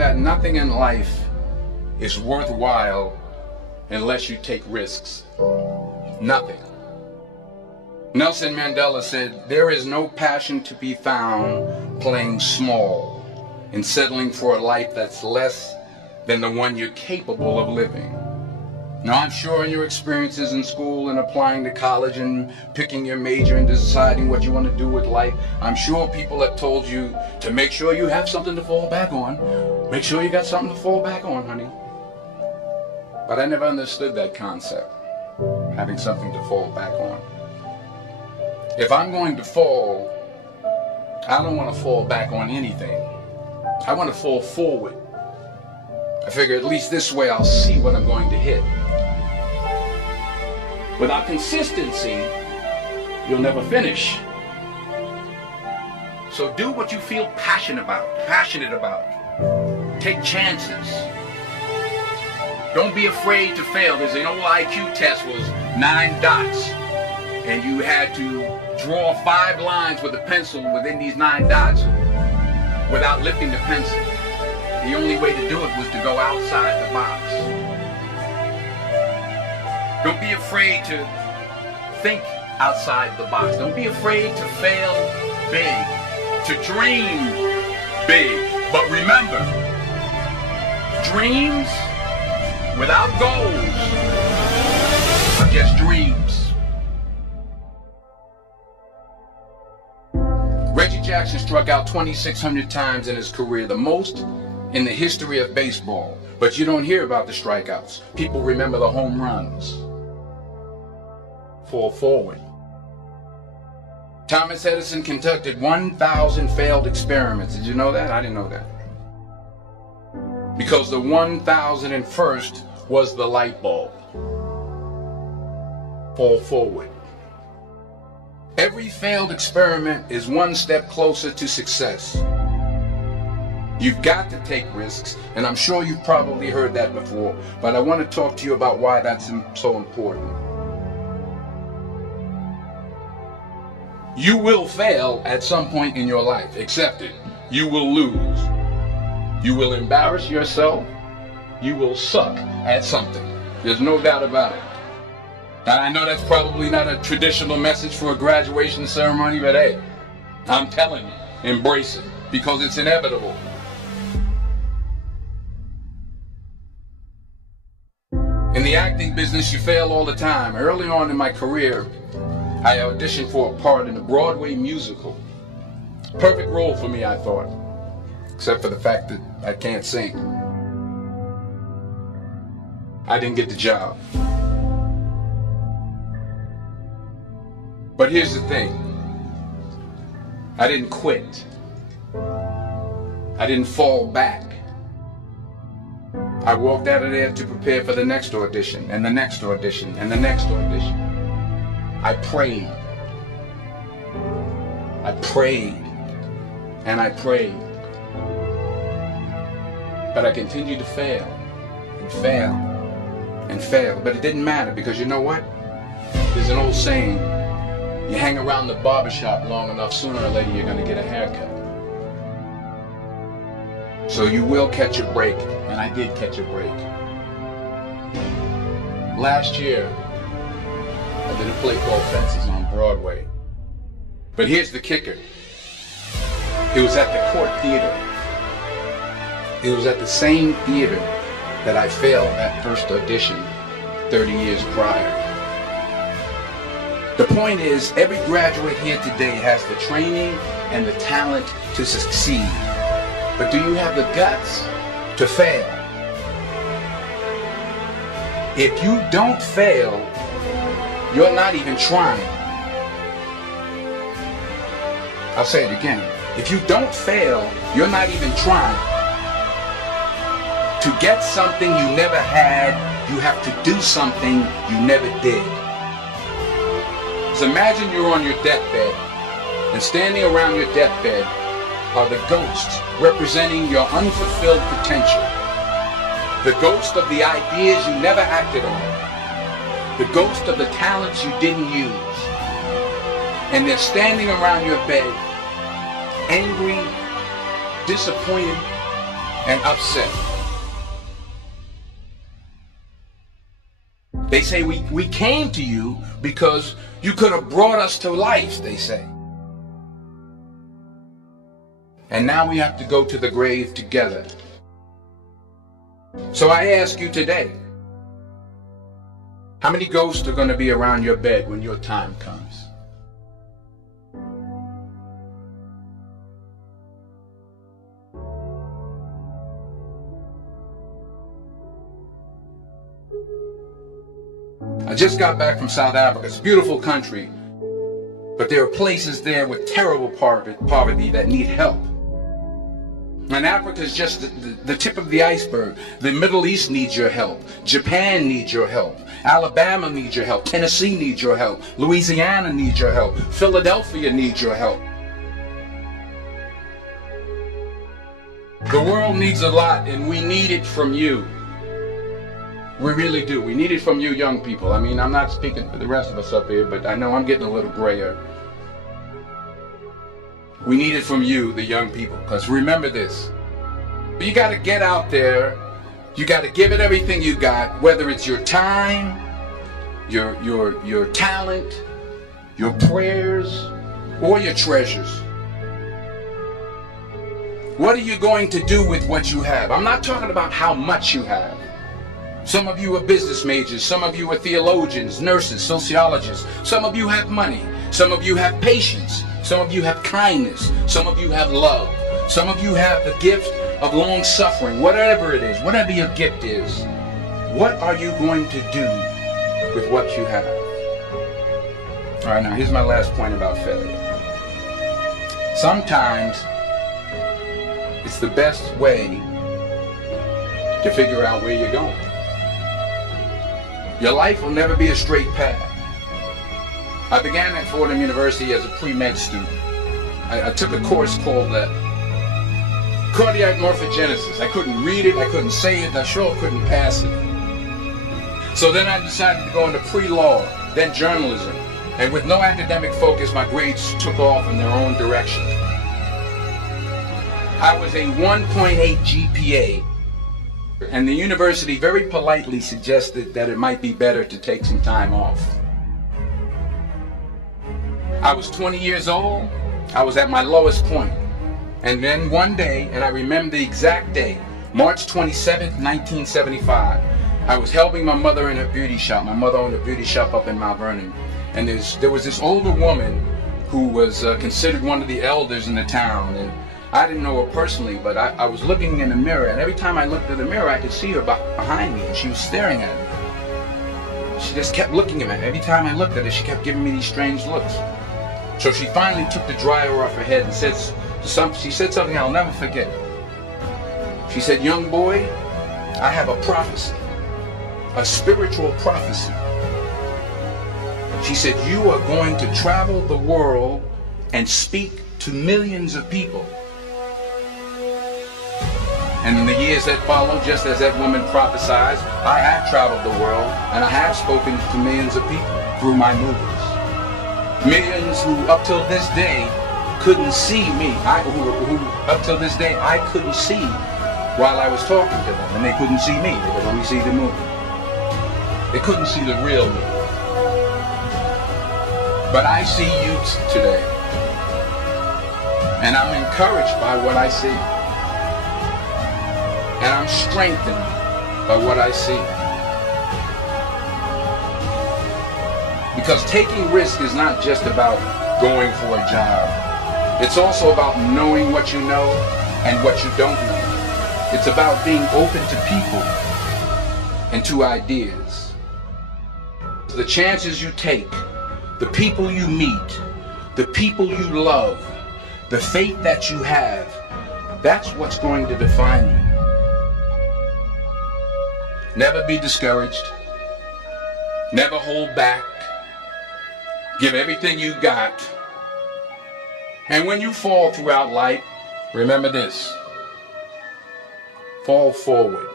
found that nothing in life is worthwhile unless you take risks. Nothing. Nelson Mandela said, "There is no passion to be found playing small and settling for a life that's less than the one you're capable of living." Now, I'm sure in your experiences in school and applying to college and picking your major and deciding what you want to do with life, I'm sure people have told you to make sure you have something to fall back on. Make sure you got something to fall back on, honey. But I never understood that concept, having something to fall back on. If I'm going to fall, I don't want to fall back on anything. I want to fall forward. I figure at least this way I'll see what I'm going to hit. Without consistency, you'll never finish. So do what you feel passionate about. Take chances. Don't be afraid to fail. There's an old IQ test was 9 dots, and you had to draw 5 lines with a pencil within these 9 dots without lifting the pencil. The only way to do it was to go outside the box. Don't be afraid to think outside the box. Don't be afraid to fail big, to dream big. But remember, dreams without goals are just dreams. Reggie Jackson struck out 2,600 times in his career, the most in the history of baseball. But you don't hear about the strikeouts. People remember the home runs. Fall forward. Thomas Edison conducted 1,000 failed experiments. Did you know that? I didn't know that. Because the 1,001st was the light bulb. Fall forward. Every failed experiment is one step closer to success. You've got to take risks, and I'm sure you've probably heard that before, but I want to talk to you about why that's so important. You will fail at some point in your life. Accept it. You will lose. You will embarrass yourself. You will suck at something. There's no doubt about it. Now, I know that's probably not a traditional message for a graduation ceremony, but hey, I'm telling you, embrace it, because it's inevitable. In the acting business, you fail all the time. Early on in my career, I auditioned for a part in a Broadway musical. Perfect role for me, I thought, except for the fact that I can't sing. I didn't get the job. But here's the thing. I didn't quit. I didn't fall back. I walked out of there to prepare for the next audition, and the next audition, and the next audition. I prayed. I prayed. And I prayed. But I continued to fail, and fail, and fail. But it didn't matter, because you know what? There's an old saying, you hang around the barbershop long enough, sooner or later you're going to get a haircut. So you will catch a break, and I did catch a break. Last year, I did a play called Fences on Broadway. But here's the kicker. It was at the Court Theater. It was at the same theater that I failed that first audition 30 years prior. The point is, every graduate here today has the training and the talent to succeed. But do you have the guts to fail? If you don't fail, you're not even trying. I'll say it again. If you don't fail, you're not even trying. To get something you never had, you have to do something you never did. So imagine you're on your deathbed, and standing around your deathbed are the ghosts representing your unfulfilled potential. The ghost of the ideas you never acted on. The ghost of the talents you didn't use. And they're standing around your bed, angry, disappointed, and upset. They say we came to you because you could have brought us to life, they say. And now we have to go to the grave together. So I ask you today, how many ghosts are going to be around your bed when your time comes? I just got back from South Africa. It's a beautiful country, but there are places there with terrible poverty that need help. And Africa is just the tip of the iceberg. The Middle East needs your help. Japan needs your help. Alabama needs your help. Tennessee needs your help. Louisiana needs your help. Philadelphia needs your help. The world needs a lot, and we need it from you. We really do. We need it from you young people. I mean, I'm not speaking for the rest of us up here, but I know I'm getting a little grayer. We need it from you, the young people, because remember this. You got to get out there. You got to give it everything you got, whether it's your time, your talent, your prayers, or your treasures. What are you going to do with what you have? I'm not talking about how much you have. Some of you are business majors. Some of you are theologians, nurses, sociologists. Some of you have money. Some of you have patience. Some of you have kindness. Some of you have love. Some of you have the gift of long suffering. Whatever it is, whatever your gift is, what are you going to do with what you have? All right, now here's my last point about failure. Sometimes it's the best way to figure out where you're going. Your life will never be a straight path. I began at Fordham University as a pre-med student. I took a course called cardiac morphogenesis. I couldn't read it, I couldn't say it, I sure couldn't pass it. So then I decided to go into pre-law, then journalism. And with no academic focus, my grades took off in their own direction. I was a 1.8 GPA. And the university very politely suggested that it might be better to take some time off. I was 20 years old. I was at my lowest point. And then one day, and I remember the exact day, March 27th, 1975, I was helping my mother in her beauty shop. My mother owned a beauty shop up in Mount Vernon. And there was this older woman who was considered one of the elders in the town. And I didn't know her personally, but I was looking in the mirror, and every time I looked in the mirror, I could see her behind me, and she was staring at me. She just kept looking at me. Every time I looked at her, she kept giving me these strange looks. So she finally took the dryer off her head and she said something I'll never forget. She said, "Young boy, I have a prophecy, a spiritual prophecy." She said, "You are going to travel the world and speak to millions of people." And in the years that followed, just as that woman prophesied, I have traveled the world and I have spoken to millions of people through my movies. Millions who up till this day couldn't see me. Who up till this day I couldn't see while I was talking to them. And they couldn't see me. They could only see the movie. They couldn't see the real me. But I see you today. And I'm encouraged by what I see. And I'm strengthened by what I see. Because taking risk is not just about going for a job. It's also about knowing what you know and what you don't know. It's about being open to people and to ideas. The chances you take, the people you meet, the people you love, the faith that you have, that's what's going to define you. Never be discouraged. Never hold back. Give everything you got. And when you fall throughout life, remember this: fall forward.